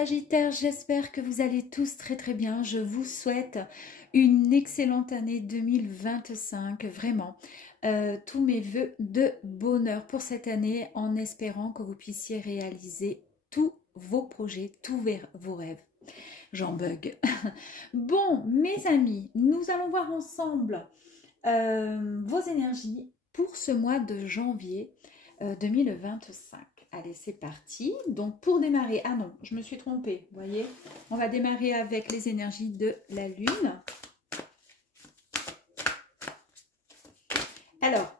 Sagittaire, j'espère que vous allez tous très très bien. Je vous souhaite une excellente année 2025, vraiment. Tous mes vœux de bonheur pour cette année en espérant que vous puissiez réaliser tous vos projets, tous vos rêves. J'en bug. Bon, mes amis, nous allons voir ensemble vos énergies pour ce mois de janvier 2025. Allez, c'est parti. Donc, pour démarrer... Ah non, je me suis trompée, vous voyez. On va démarrer avec les énergies de la Lune. Alors,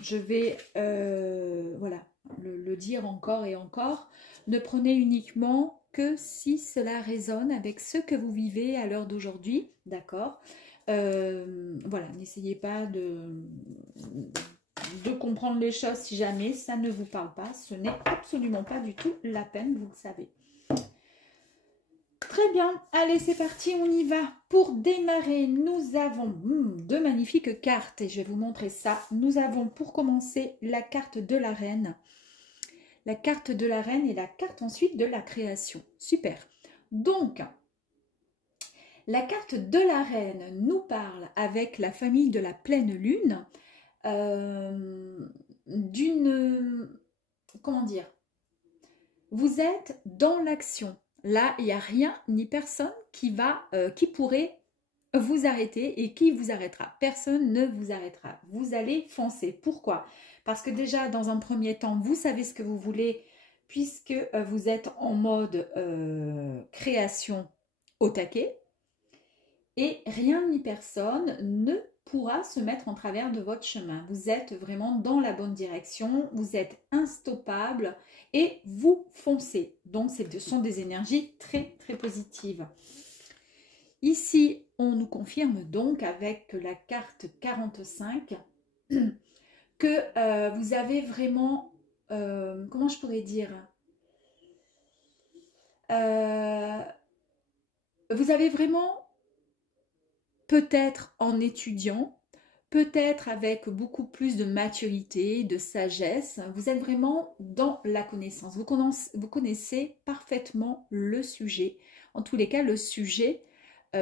je vais voilà, le dire encore et encore. Ne prenez uniquement que si cela résonne avec ce que vous vivez à l'heure d'aujourd'hui, d'accord? Voilà, n'essayez pas de comprendre les choses si jamais ça ne vous parle pas. Ce n'est absolument pas du tout la peine, vous le savez. Très bien, allez c'est parti, on y va. Pour démarrer, nous avons deux magnifiques cartes et je vais vous montrer ça. Nous avons pour commencer la carte de la reine. La carte de la reine et la carte ensuite de la création. Super. Donc, la carte de la reine nous parle avec la famille de la pleine lune d'une... Comment dire? Vous êtes dans l'action. Là, il n'y a rien ni personne qui pourrait vous arrêter et qui vous arrêtera. Personne ne vous arrêtera. Vous allez foncer. Pourquoi? Parce que déjà, dans un premier temps, vous savez ce que vous voulez puisque vous êtes en mode création au taquet. Et rien ni personne ne pourra se mettre en travers de votre chemin. Vous êtes vraiment dans la bonne direction, vous êtes instoppable et vous foncez. Donc, ce sont des énergies très, très positives. Ici, on nous confirme donc avec la carte 45 que vous avez vraiment, comment je pourrais dire, vous avez vraiment, peut-être en étudiant, peut-être avec beaucoup plus de maturité, de sagesse, vous êtes vraiment dans la connaissance. Vous connaissez parfaitement le sujet. En tous les cas, le sujet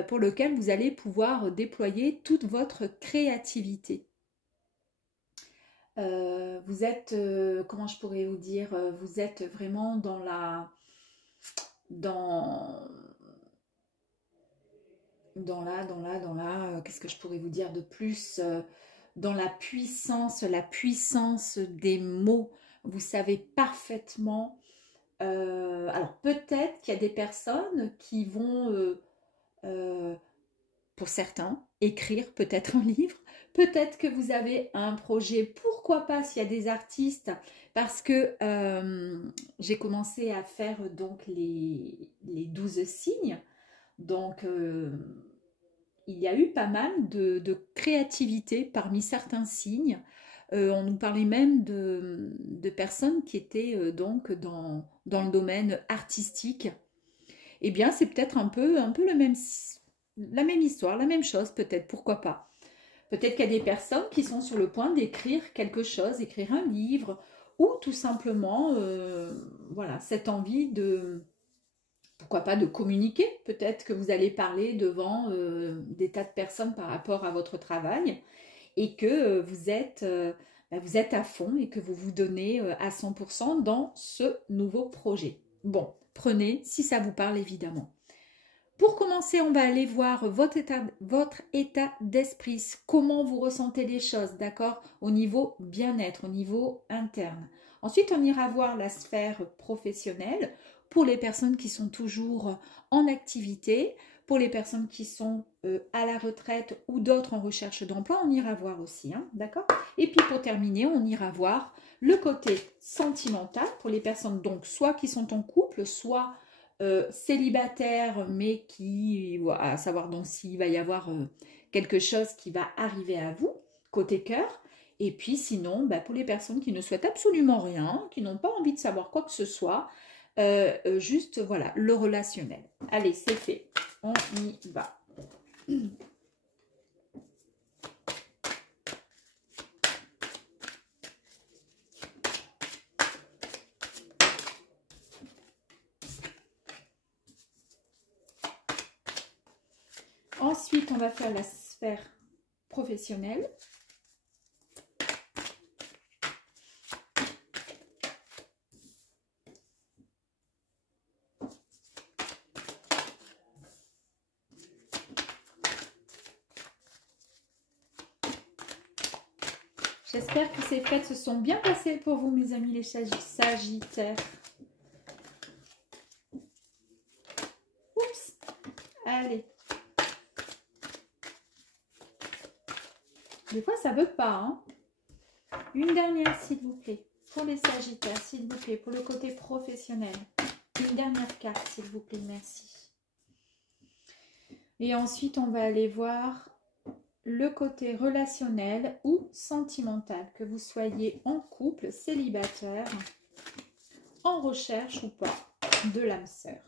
pour lequel vous allez pouvoir déployer toute votre créativité. Vous êtes, comment je pourrais vous dire, vous êtes vraiment dans la... qu'est-ce que je pourrais vous dire de plus, dans la puissance des mots. Vous savez parfaitement, alors peut-être qu'il y a des personnes qui vont, pour certains, écrire peut-être un livre, peut-être que vous avez un projet, pourquoi pas s'il y a des artistes, parce que j'ai commencé à faire donc les 12 signes. Donc, il y a eu pas mal de créativité parmi certains signes. On nous parlait même de personnes qui étaient donc dans le domaine artistique. Eh bien, c'est peut-être un peu la même histoire, la même chose peut-être, pourquoi pas. Peut-être qu'il y a des personnes qui sont sur le point d'écrire quelque chose, écrire un livre, ou tout simplement, voilà, cette envie de... Pourquoi pas de communiquer, peut-être que vous allez parler devant des tas de personnes par rapport à votre travail et que vous êtes à fond et que vous vous donnez à 100% dans ce nouveau projet. Bon, prenez si ça vous parle évidemment. Pour commencer, on va aller voir votre état d'esprit, comment vous ressentez les choses, d'accord, au niveau bien-être, au niveau interne. Ensuite, on ira voir la sphère professionnelle pour les personnes qui sont toujours en activité, pour les personnes qui sont à la retraite ou d'autres en recherche d'emploi, on ira voir aussi, hein, d'accord. Et puis pour terminer, on ira voir le côté sentimental pour les personnes donc soit qui sont en couple, soit célibataires, mais qui, à savoir donc s'il va y avoir quelque chose qui va arriver à vous, côté cœur. Et puis sinon, pour les personnes qui ne souhaitent absolument rien, qui n'ont pas envie de savoir quoi que ce soit, juste voilà, le relationnel. Allez, c'est fait, on y va. Ensuite, on va faire la sphère professionnelle. J'espère que ces fêtes se sont bien passées pour vous, mes amis les Sagittaires. Oups. Allez. Des fois, ça ne veut pas. Hein. Une dernière, s'il vous plaît. Pour les Sagittaires, s'il vous plaît. Pour le côté professionnel. Une dernière carte, s'il vous plaît. Merci. Et ensuite, on va aller voir le côté relationnel ou sentimental. Que vous soyez en couple, célibataire, en recherche ou pas de l'âme sœur.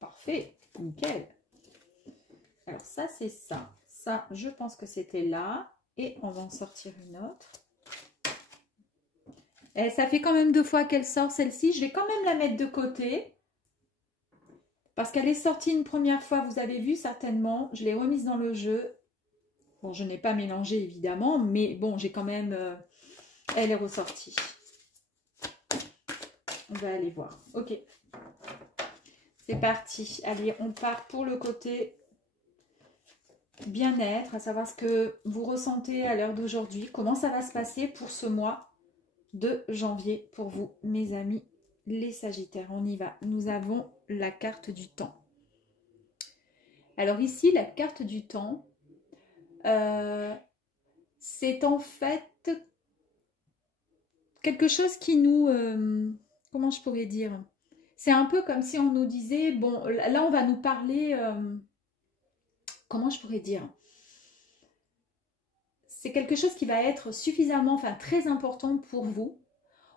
Parfait, nickel. Alors ça, c'est ça. Ça, je pense que c'était là. Et on va en sortir une autre. Et ça fait quand même 2 fois qu'elle sort celle-ci. Je vais quand même la mettre de côté. Parce qu'elle est sortie une première fois, vous avez vu certainement. Je l'ai remise dans le jeu. Bon, je n'ai pas mélangé évidemment. Mais bon, j'ai quand même... elle est ressortie. On va aller voir. Ok. C'est parti. Allez, on part pour le côté bien-être, à savoir ce que vous ressentez à l'heure d'aujourd'hui. Comment ça va se passer pour ce mois de janvier pour vous, mes amis, les Sagittaires. On y va. Nous avons la carte du temps. Alors ici, la carte du temps, c'est en fait quelque chose qui nous... comment je pourrais dire ? C'est un peu comme si on nous disait, bon, là on va nous parler, comment je pourrais dire ? C'est quelque chose qui va être suffisamment, enfin très important pour vous.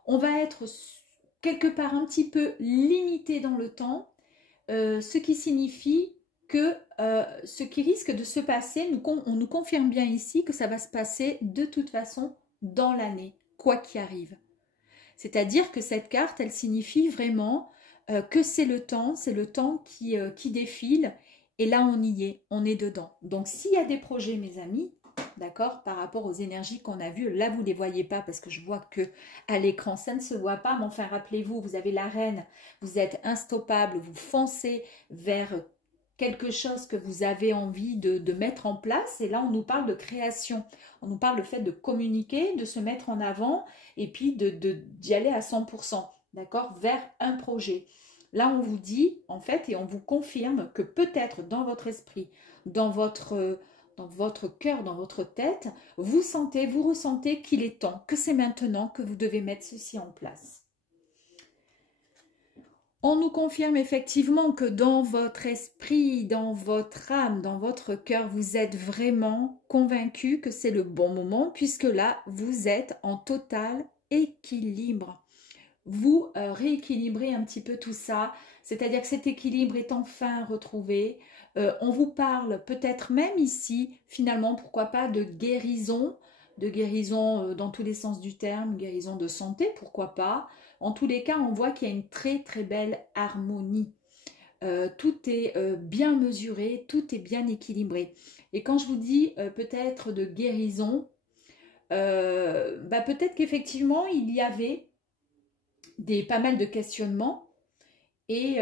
On va être quelque part un petit peu limité dans le temps, ce qui signifie que ce qui risque de se passer, on nous confirme bien ici que ça va se passer de toute façon dans l'année, quoi qu'il arrive. C'est-à-dire que cette carte, elle signifie vraiment que c'est le temps qui défile, et là on y est, on est dedans. Donc s'il y a des projets, mes amis, d'accord, par rapport aux énergies qu'on a vues, là vous ne les voyez pas parce que je vois que à l'écran ça ne se voit pas, mais enfin rappelez-vous, vous avez la reine, vous êtes instoppable, vous foncez vers quelque chose que vous avez envie de mettre en place, et là on nous parle de création, on nous parle du fait de communiquer, de se mettre en avant, et puis d'y aller à 100%, d'accord, vers un projet. Là on vous dit, en fait, et on vous confirme que peut-être dans votre esprit, dans votre cœur, dans votre tête, vous ressentez qu'il est temps, que c'est maintenant que vous devez mettre ceci en place. On nous confirme effectivement que dans votre esprit, dans votre âme, dans votre cœur, vous êtes vraiment convaincu que c'est le bon moment, puisque là, vous êtes en total équilibre. Vous rééquilibrez un petit peu tout ça, c'est-à-dire que cet équilibre est enfin retrouvé. On vous parle peut-être même ici, finalement, pourquoi pas de guérison dans tous les sens du terme, guérison de santé, pourquoi pas. En tous les cas, on voit qu'il y a une très très belle harmonie. Tout est bien mesuré, tout est bien équilibré. Et quand je vous dis peut-être de guérison, peut-être qu'effectivement, il y avait pas mal de questionnements. Et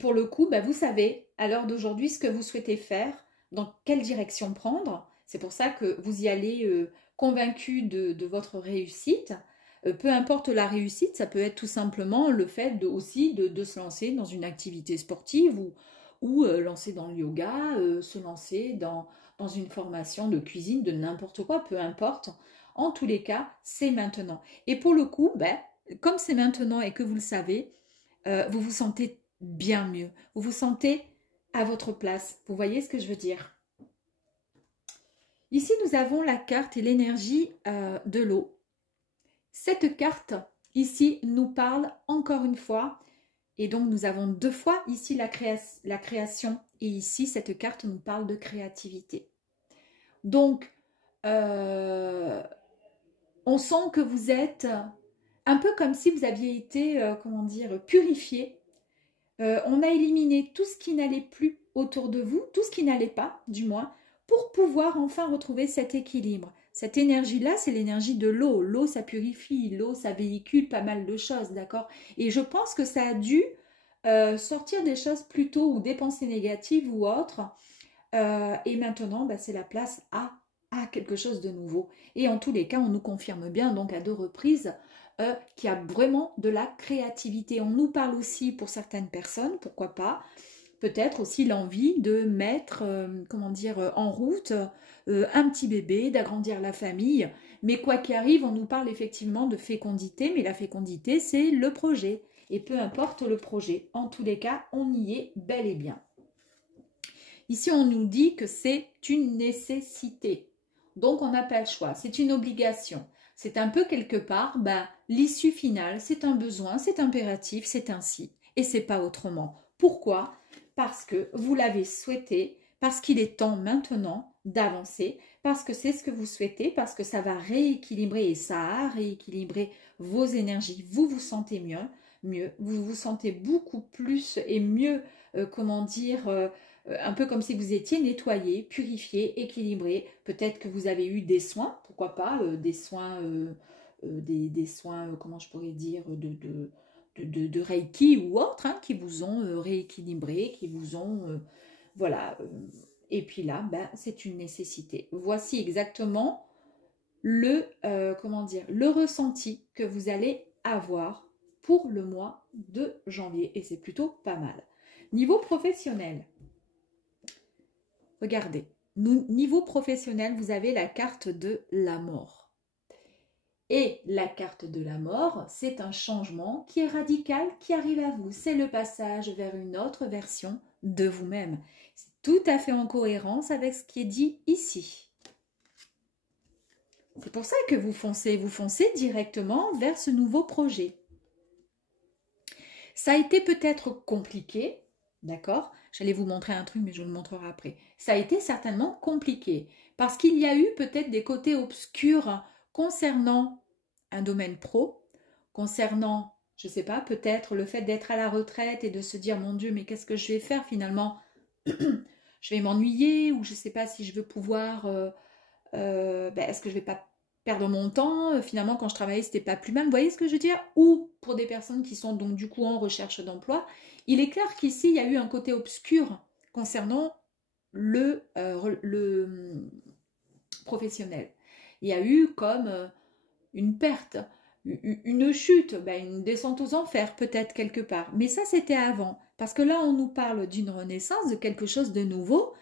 pour le coup, vous savez, à l'heure d'aujourd'hui, ce que vous souhaitez faire, dans quelle direction prendre. C'est pour ça que vous y allez convaincu de votre réussite. Peu importe la réussite, ça peut être tout simplement le fait aussi de se lancer dans une activité sportive ou lancer dans le yoga, se lancer dans une formation de cuisine, de n'importe quoi, peu importe. En tous les cas, c'est maintenant. Et pour le coup, comme c'est maintenant et que vous le savez, vous vous sentez bien mieux. Vous vous sentez à votre place. Vous voyez ce que je veux dire ? Ici, nous avons la carte et l'énergie de l'eau. Cette carte, ici, nous parle encore une fois, et donc nous avons 2 fois ici la création, et ici, cette carte nous parle de créativité. Donc, on sent que vous êtes un peu comme si vous aviez été, comment dire, purifié. On a éliminé tout ce qui n'allait plus autour de vous, tout ce qui n'allait pas, du moins, pour pouvoir enfin retrouver cet équilibre. Cette énergie-là, c'est l'énergie de l'eau. L'eau, ça purifie, l'eau, ça véhicule pas mal de choses, d'accord? Et je pense que ça a dû sortir des choses plutôt ou des pensées négatives ou autres. Et maintenant, bah, c'est la place à quelque chose de nouveau. Et en tous les cas, on nous confirme bien, donc à 2 reprises, qu'il y a vraiment de la créativité. On nous parle aussi pour certaines personnes, pourquoi pas, peut-être aussi l'envie de mettre, comment dire, en route un petit bébé, d'agrandir la famille. Mais quoi qu'il arrive, on nous parle effectivement de fécondité, mais la fécondité, c'est le projet. Et peu importe le projet, en tous les cas, on y est bel et bien. Ici, on nous dit que c'est une nécessité. Donc, on n'a pas le choix. C'est une obligation. C'est un peu quelque part, l'issue finale, c'est un besoin, c'est impératif, c'est ainsi. Et c'est pas autrement. Pourquoi? Parce que vous l'avez souhaité, parce qu'il est temps maintenant d'avancer, parce que c'est ce que vous souhaitez, parce que ça va rééquilibrer et ça a rééquilibré vos énergies. Vous vous sentez mieux, vous vous sentez beaucoup plus et mieux, comment dire, un peu comme si vous étiez nettoyé, purifié, équilibré. Peut-être que vous avez eu des soins, pourquoi pas, des soins, comment je pourrais dire, de Reiki ou autre, hein, qui vous ont rééquilibré, qui vous ont, voilà. Et puis là, c'est une nécessité. Voici exactement le, comment dire, le ressenti que vous allez avoir pour le mois de janvier. Et c'est plutôt pas mal. Niveau professionnel, regardez, niveau professionnel, vous avez la carte de la mort. Et la carte de la mort, c'est un changement qui est radical, qui arrive à vous. C'est le passage vers une autre version de vous-même. C'est tout à fait en cohérence avec ce qui est dit ici. C'est pour ça que vous foncez directement vers ce nouveau projet. Ça a été peut-être compliqué, d'accord? J'allais vous montrer un truc, mais je vous le montrerai après. Ça a été certainement compliqué, parce qu'il y a eu peut-être des côtés obscurs concernant un domaine pro, concernant, je ne sais pas, peut-être le fait d'être à la retraite et de se dire, mon Dieu, mais qu'est-ce que je vais faire finalement? Je vais m'ennuyer, ou je ne sais pas si je veux pouvoir, est-ce que je ne vais pas perdre mon temps, finalement quand je travaillais c'était pas plus mal, vous voyez ce que je veux dire? Ou pour des personnes qui sont donc du coup en recherche d'emploi, il est clair qu'ici il y a eu un côté obscur concernant le professionnel. Il y a eu comme une perte, une chute, une descente aux enfers peut-être quelque part, mais ça c'était avant, parce que là on nous parle d'une renaissance, de quelque chose de nouveau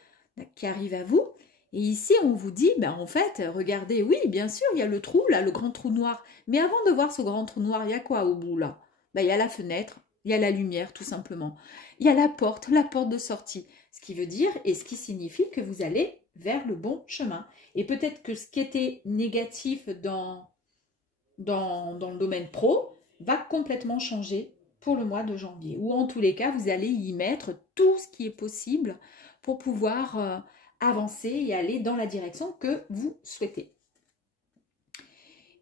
qui arrive à vous. Et ici, on vous dit, en fait, regardez, oui, bien sûr, il y a le trou, là, le grand trou noir. Mais avant de voir ce grand trou noir, il y a quoi au bout, là? Il y a la fenêtre, il y a la lumière, tout simplement. Il y a la porte de sortie. Ce qui veut dire, et ce qui signifie que vous allez vers le bon chemin. Et peut-être que ce qui était négatif dans le domaine pro va complètement changer pour le mois de janvier. Ou en tous les cas, vous allez y mettre tout ce qui est possible pour pouvoir avancer et aller dans la direction que vous souhaitez.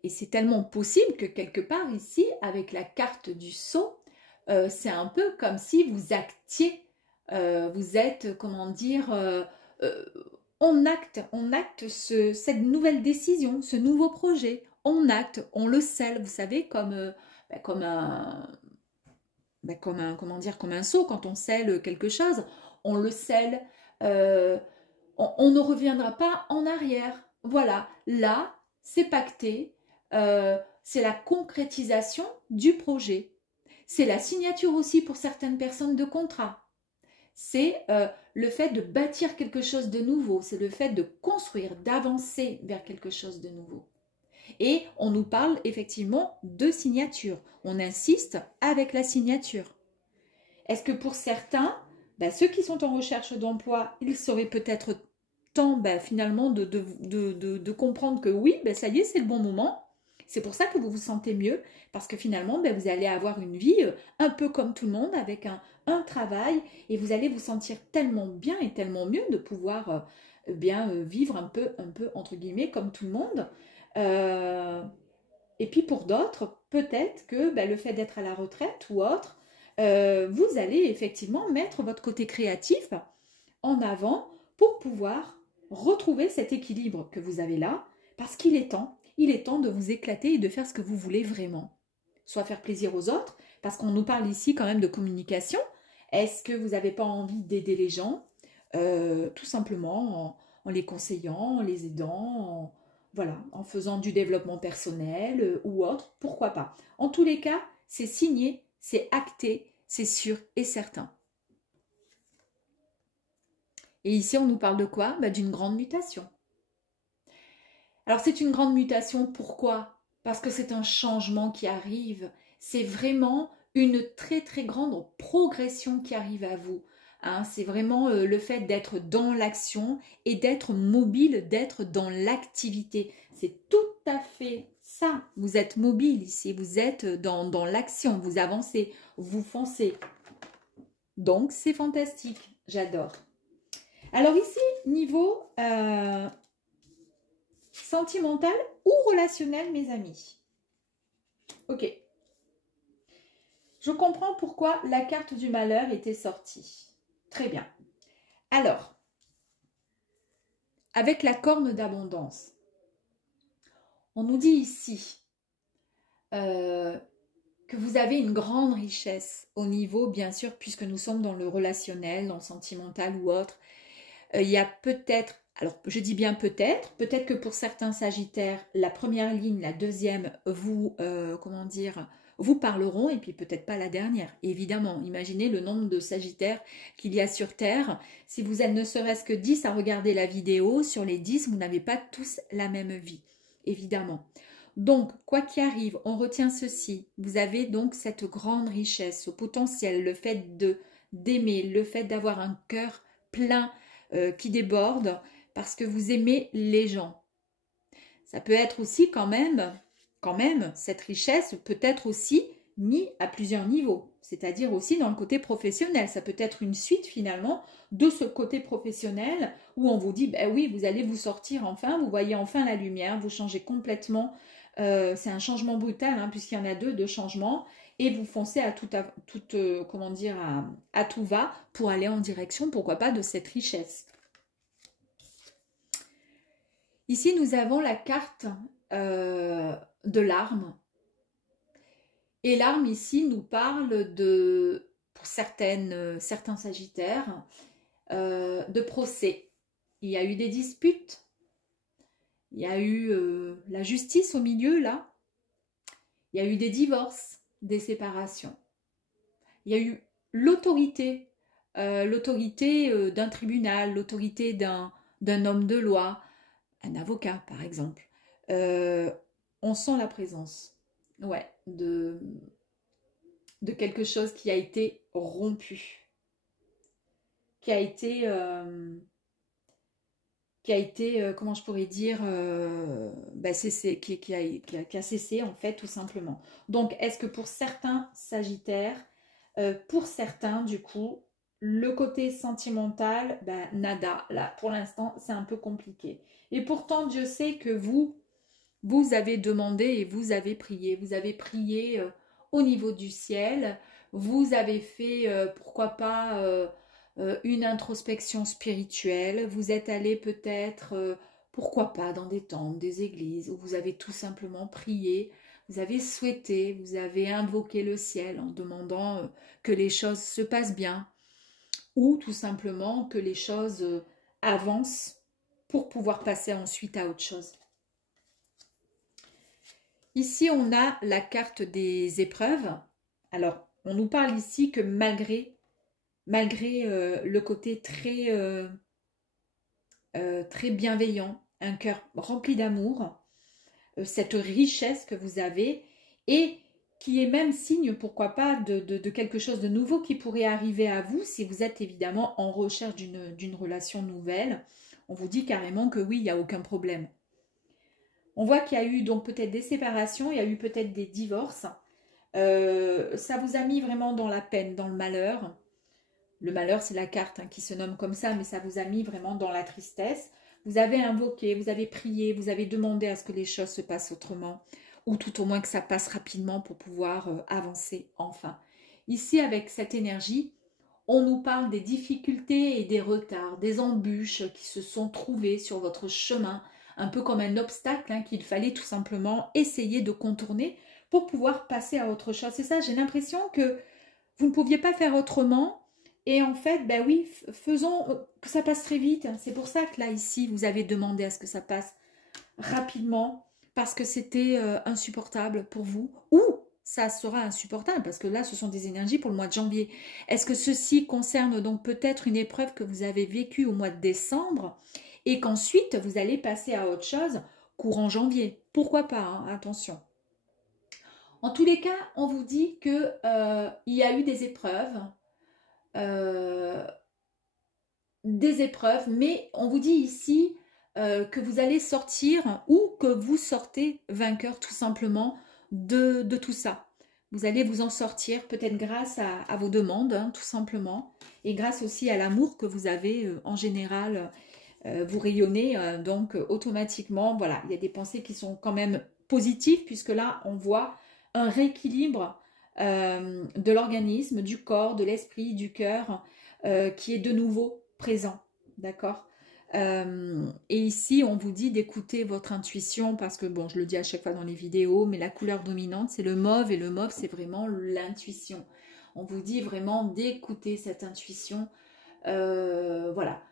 Et c'est tellement possible que quelque part ici, avec la carte du sceau, c'est un peu comme si vous actiez, vous êtes, comment dire, on acte cette nouvelle décision, ce nouveau projet, on acte, on le scelle, vous savez, comme un, comment dire, comme un sceau, quand on scelle quelque chose, on le scelle, on ne reviendra pas en arrière. Voilà, là, c'est pacté, c'est la concrétisation du projet. C'est la signature aussi pour certaines personnes de contrat. C'est le fait de bâtir quelque chose de nouveau, c'est le fait de construire, d'avancer vers quelque chose de nouveau. Et on nous parle effectivement de signature. On insiste avec la signature. Est-ce que pour certains, ceux qui sont en recherche d'emploi, il serait peut-être temps finalement de comprendre que oui, ça y est, c'est le bon moment. C'est pour ça que vous vous sentez mieux, parce que finalement, vous allez avoir une vie un peu comme tout le monde, avec un travail, et vous allez vous sentir tellement bien et tellement mieux de pouvoir vivre un peu, entre guillemets, comme tout le monde. Et puis pour d'autres, peut-être que ben, le fait d'être à la retraite ou autre, vous allez effectivement mettre votre côté créatif en avant pour pouvoir retrouver cet équilibre que vous avez là, parce qu'il est temps. Il est temps de vous éclater et de faire ce que vous voulez vraiment. Soit faire plaisir aux autres, parce qu'on nous parle ici quand même de communication. Est-ce que vous n'avez pas envie d'aider les gens tout simplement en les conseillant, en les aidant, voilà, en faisant du développement personnel ou autre, pourquoi pas. En tous les cas, c'est signé, c'est acté, c'est sûr et certain. Et ici, on nous parle de quoi? Bah, d'une grande mutation. Alors, c'est une grande mutation, pourquoi? Parce que c'est un changement qui arrive. C'est vraiment une très, très grande progression qui arrive à vous. Hein, c'est vraiment le fait d'être dans l'action et d'être mobile, d'être dans l'activité. C'est tout à fait ça. Vous êtes mobile ici, vous êtes dans l'action, vous avancez, vous foncez. Donc, c'est fantastique. J'adore. Alors ici, niveau sentimental ou relationnel, mes amis. Ok. Je comprends pourquoi la carte du malheur était sortie. Très bien. Alors, avec la corne d'abondance, on nous dit ici que vous avez une grande richesse au niveau, bien sûr, puisque nous sommes dans le relationnel, dans le sentimental ou autre. Il y a peut-être, alors je dis bien peut-être que pour certains sagittaires, la première ligne, la deuxième, vous, comment dire, vous parleront et puis peut-être pas la dernière. Évidemment, imaginez le nombre de sagittaires qu'il y a sur Terre. Si vous êtes ne serait-ce que 10 à regarder la vidéo, sur les 10, vous n'avez pas tous la même vie, évidemment. Donc, quoi qu'il arrive, on retient ceci. Vous avez donc cette grande richesse, ce potentiel, le fait d'aimer, le fait d'avoir un cœur plein, qui déborde parce que vous aimez les gens. Ça peut être aussi quand même, cette richesse peut être aussi mise à plusieurs niveaux, c'est-à-dire aussi dans le côté professionnel. Ça peut être une suite finalement de ce côté professionnel où on vous dit, ben oui, vous allez vous sortir enfin, vous voyez enfin la lumière, vous changez complètement. C'est un changement brutal hein, puisqu'il y en a deux changements. Et vous foncez à comment dire, à tout va pour aller en direction, pourquoi pas, de cette richesse. Ici, nous avons la carte de l'arme. Et l'arme, ici, nous parle de, pour certains sagittaires, de procès. Il y a eu des disputes, il y a eu la justice au milieu, là. Il y a eu des divorces, des séparations. Il y a eu l'autorité d'un tribunal, l'autorité d'un homme de loi, un avocat par exemple. On sent la présence, ouais, de quelque chose qui a été rompu, qui a été, comment je pourrais dire, cessé, qui a cessé en fait tout simplement. Donc est-ce que pour certains sagittaires, pour certains, du coup, le côté sentimental, nada. Là, pour l'instant, c'est un peu compliqué. Et pourtant, Dieu sait que vous avez demandé et vous avez prié. Vous avez prié au niveau du ciel. Vous avez fait, pourquoi pas, une introspection spirituelle. Vous êtes allé peut-être, pourquoi pas, dans des temples, des églises, où vous avez tout simplement prié. Vous avez souhaité, vous avez invoqué le ciel en demandant que les choses se passent bien ou tout simplement que les choses avancent pour pouvoir passer ensuite à autre chose. Ici, on a la carte des épreuves. Alors, on nous parle ici que malgré le côté très bienveillant, un cœur rempli d'amour, cette richesse que vous avez et qui est même signe, pourquoi pas, de quelque chose de nouveau qui pourrait arriver à vous si vous êtes évidemment en recherche d'une relation nouvelle. On vous dit carrément que oui, il n'y a aucun problème. On voit qu'il y a eu donc peut-être des séparations, il y a eu peut-être des divorces. Ça vous a mis vraiment dans la peine, dans le malheur. Le malheur, c'est la carte qui se nomme comme ça, mais ça vous a mis vraiment dans la tristesse. Vous avez invoqué, vous avez prié, vous avez demandé à ce que les choses se passent autrement. ou tout au moins que ça passe rapidement pour pouvoir avancer enfin. Ici, avec cette énergie, on nous parle des difficultés et des retards, des embûches qui se sont trouvées sur votre chemin, un peu comme un obstacle hein, qu'il fallait tout simplement essayer de contourner pour pouvoir passer à autre chose. C'est ça, j'ai l'impression que vous ne pouviez pas faire autrement. Et en fait, ben oui, faisons que ça passe très vite. C'est pour ça que là, ici, vous avez demandé à ce que ça passe rapidement parce que c'était insupportable pour vous ou ça sera insupportable parce que là, ce sont des énergies pour le mois de janvier. Est-ce que ceci concerne donc peut-être une épreuve que vous avez vécue au mois de décembre et qu'ensuite, vous allez passer à autre chose courant janvier? Pourquoi pas, hein, attention. En tous les cas, on vous dit qu'il y a eu euh, des épreuves, mais on vous dit ici que vous allez sortir ou que vous sortez vainqueur tout simplement de tout ça. Vous allez vous en sortir peut-être grâce à vos demandes, hein, tout simplement, et grâce aussi à l'amour que vous avez en général. Vous rayonnez, donc automatiquement, voilà, il y a des pensées qui sont quand même positives, puisque là, on voit un rééquilibre de l'organisme, du corps, de l'esprit, du cœur, qui est de nouveau présent, d'accord. Et ici, on vous dit d'écouter votre intuition, parce que, bon, je le dis à chaque fois dans les vidéos, mais la couleur dominante, c'est le mauve, et le mauve, c'est vraiment l'intuition. On vous dit vraiment d'écouter cette intuition, voilà.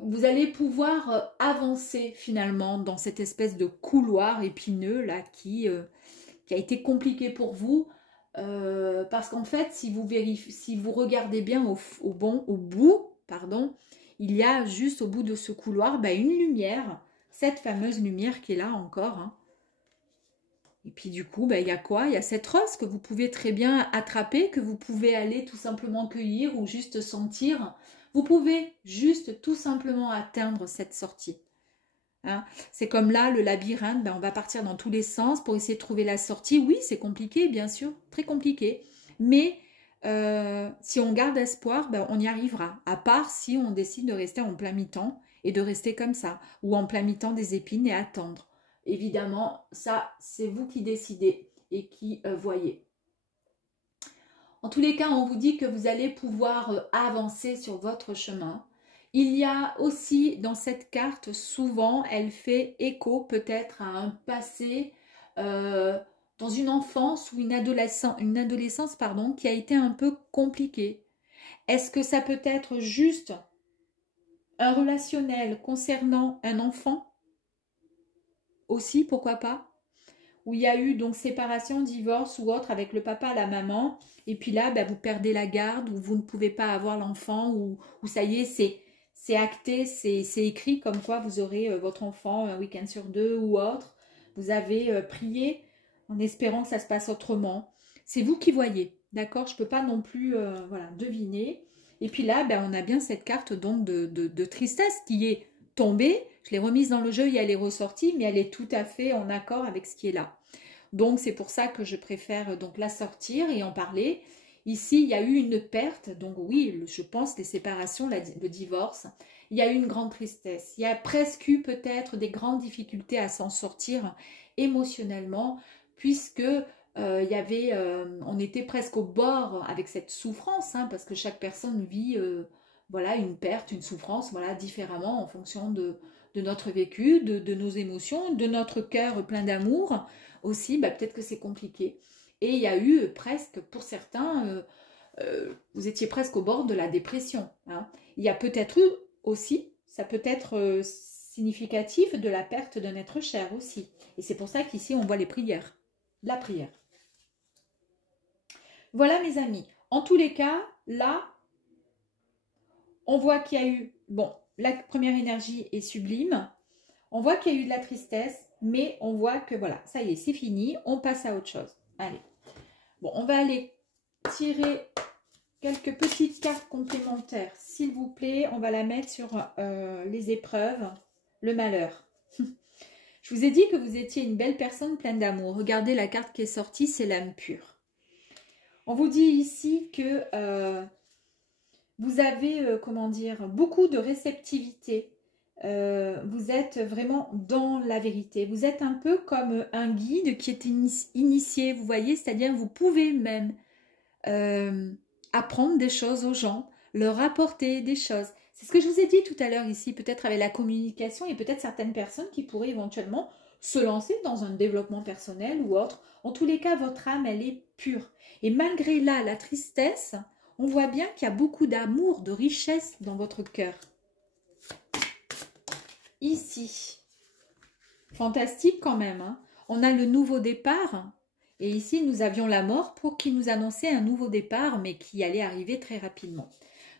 Vous allez pouvoir avancer finalement dans cette espèce de couloir épineux là qui a été compliqué pour vous parce qu'en fait si vous regardez bien au bout, pardon, il y a juste au bout de ce couloir une lumière, cette fameuse lumière qui est là encore, hein. Et puis du coup, il y a quoi? Il y a cette rose que vous pouvez très bien attraper, que vous pouvez aller tout simplement cueillir ou juste sentir. Vous pouvez juste tout simplement atteindre cette sortie. Hein. C'est comme là, le labyrinthe, on va partir dans tous les sens pour essayer de trouver la sortie. Oui, c'est compliqué, bien sûr, très compliqué. Mais si on garde espoir, on y arrivera. À part si on décide de rester en plein mi-temps et de rester comme ça, ou en plein mi-temps des épines et attendre. Évidemment, ça, c'est vous qui décidez et qui voyez. En tous les cas, on vous dit que vous allez pouvoir avancer sur votre chemin. Il y a aussi dans cette carte, souvent, elle fait écho peut-être à un passé dans une enfance ou une adolescence pardon, qui a été un peu compliquée. Est-ce que ça peut être juste un relationnel concernant un enfant aussi, pourquoi pas, où il y a eu donc séparation, divorce ou autre avec le papa, la maman, et puis là, vous perdez la garde, ou vous ne pouvez pas avoir l'enfant, ou ça y est, c'est acté, c'est écrit comme quoi vous aurez votre enfant un week-end sur 2 ou autre. Vous avez prié en espérant que ça se passe autrement. C'est vous qui voyez, d'accord? Je ne peux pas non plus voilà, deviner. Et puis là, on a bien cette carte donc de tristesse qui est tombée. Je l'ai remise dans le jeu et elle est ressortie, mais elle est tout à fait en accord avec ce qui est là. Donc c'est pour ça que je préfère donc la sortir et en parler. Ici, il y a eu une perte, donc oui, je pense les séparations, le divorce. Il y a eu une grande tristesse. Il y a presque eu peut-être des grandes difficultés à s'en sortir émotionnellement, puisque on était presque au bord avec cette souffrance, hein, parce que chaque personne vit voilà, une perte, une souffrance, voilà, différemment en fonction de notre vécu, de nos émotions, de notre cœur plein d'amour aussi, peut-être que c'est compliqué. Et il y a eu presque, pour certains, vous étiez presque au bord de la dépression. Hein. Il y a peut-être eu aussi, ça peut être significatif de la perte d'un être cher aussi. Et c'est pour ça qu'ici, on voit les prières, la prière. Voilà mes amis. En tous les cas, là, on voit qu'il y a eu, bon, la première énergie est sublime. On voit qu'il y a eu de la tristesse, mais on voit que voilà, ça y est, c'est fini. On passe à autre chose. Allez. Bon, on va aller tirer quelques petites cartes complémentaires. S'il vous plaît, on va la mettre sur les épreuves, le malheur. Je vous ai dit que vous étiez une belle personne pleine d'amour. Regardez la carte qui est sortie, c'est l'âme pure. On vous dit ici que vous avez, comment dire, beaucoup de réceptivité vous êtes vraiment dans la vérité. Vous êtes un peu comme un guide qui est initié, vous voyez, c'est-à-dire vous pouvez même apprendre des choses aux gens, leur apporter des choses. C'est ce que je vous ai dit tout à l'heure ici, peut-être avec la communication et peut-être certaines personnes qui pourraient éventuellement se lancer dans un développement personnel ou autre. En tous les cas, votre âme, elle est pure. Et malgré là, la tristesse, on voit bien qu'il y a beaucoup d'amour, de richesse dans votre cœur. Ici, fantastique quand même, hein. On a le nouveau départ. Et ici, nous avions la mort pour qui nous annonçait un nouveau départ, mais qui allait arriver très rapidement.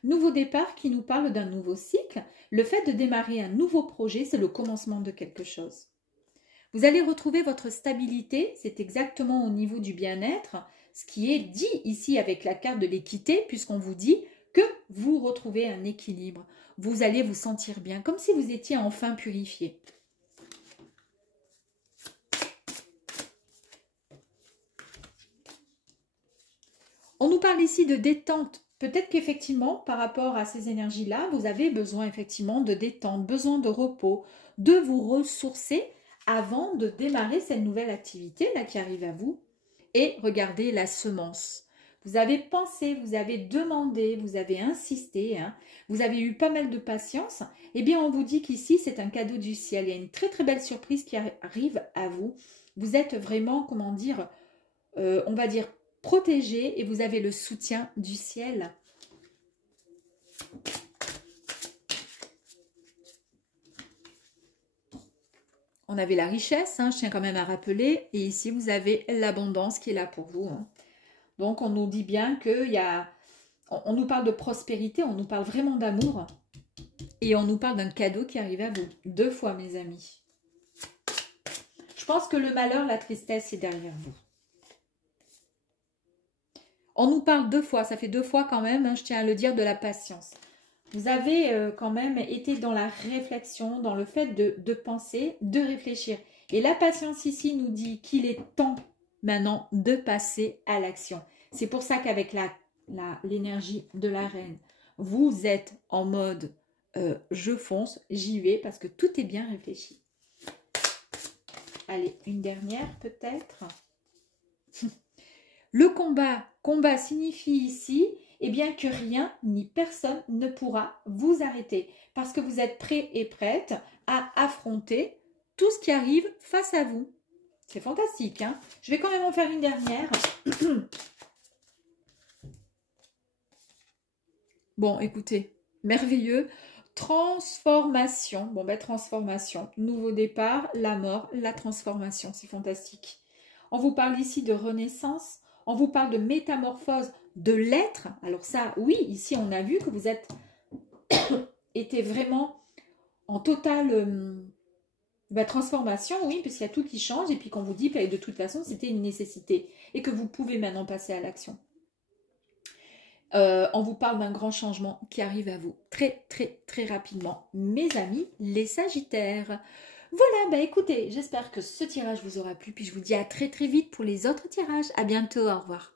Nouveau départ qui nous parle d'un nouveau cycle. Le fait de démarrer un nouveau projet, c'est le commencement de quelque chose. Vous allez retrouver votre stabilité, c'est exactement au niveau du bien-être, ce qui est dit ici avec la carte de l'équité, puisqu'on vous dit que vous retrouvez un équilibre. Vous allez vous sentir bien, comme si vous étiez enfin purifié. On nous parle ici de détente. Peut-être qu'effectivement, par rapport à ces énergies-là, vous avez besoin effectivement de détente, besoin de repos, de vous ressourcer avant de démarrer cette nouvelle activité-là qui arrive à vous. Et regardez la semence. Vous avez pensé, vous avez demandé, vous avez insisté, hein, vous avez eu pas mal de patience. Eh bien, on vous dit qu'ici, c'est un cadeau du ciel. Il y a une très très belle surprise qui arrive à vous. Vous êtes vraiment, comment dire, on va dire, protégé et vous avez le soutien du ciel. On avait la richesse, hein, je tiens quand même à rappeler. Et ici, vous avez l'abondance qui est là pour vous. Hein. Donc, on nous dit bien qu'il y a... On nous parle de prospérité, on nous parle vraiment d'amour. Et on nous parle d'un cadeau qui arrive à vous. 2 fois, mes amis. Je pense que le malheur, la tristesse est derrière vous. On nous parle 2 fois, ça fait 2 fois quand même, hein, je tiens à le dire, de la patience. Vous avez quand même été dans la réflexion, dans le fait de penser, de réfléchir. Et la patience ici nous dit qu'il est temps maintenant de passer à l'action. C'est pour ça qu'avec l'énergie de la reine, vous êtes en mode je fonce, j'y vais parce que tout est bien réfléchi. Allez, une dernière peut-être. Le combat signifie ici eh bien, que rien ni personne ne pourra vous arrêter parce que vous êtes prêts et prêtes à affronter tout ce qui arrive face à vous. C'est fantastique, hein? Je vais quand même en faire une dernière. Bon, écoutez, merveilleux. Transformation. Bon, ben, transformation. Nouveau départ, la mort, la transformation. C'est fantastique. On vous parle ici de renaissance. On vous parle de métamorphose de l'être. Alors ça, oui, ici, on a vu que vous êtes été vraiment en totale transformation, oui, puisqu'il y a tout qui change. Et puis qu'on vous dit que de toute façon, c'était une nécessité. Et que vous pouvez maintenant passer à l'action. On vous parle d'un grand changement qui arrive à vous très, très, très rapidement. Mes amis, les Sagittaires. Voilà, bah écoutez, j'espère que ce tirage vous aura plu. Puis je vous dis à très, très vite pour les autres tirages. À bientôt, au revoir.